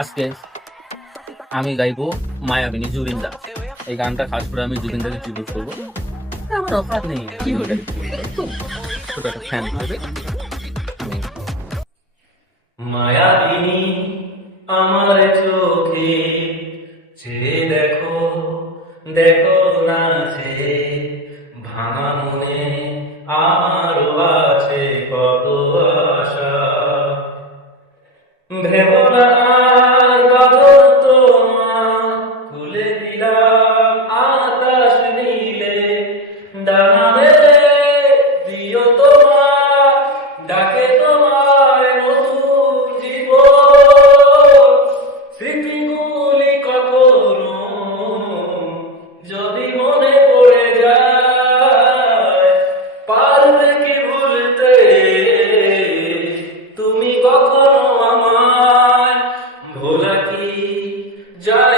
আজকে আমি গাইবো মায়াবিনী জুবিনদা। এই গানটা খাস করে আমি জুবিনদাকে ট্রিবিউট করবো। আমার অফার নেই, ছোট একটা ফ্যান হবে আমি। মায়াবিনী আমার চোখে চেয়ে দেখো, দেখো না যে ভাঙা মনে আরো আছে কত আশা। ভেবো না আর বাদল তোমার, খুলে দিলাম আকাশ নীলে, ডানা মেলে দিও তোমার, ডাকে তোমায় নতুন জীবন। স্মৃতিগুলি কখনো যদি মনে পড়ে যায়, পারবে কি ভুলতে তুমি কখনো আমায়? ভোলা কি যায়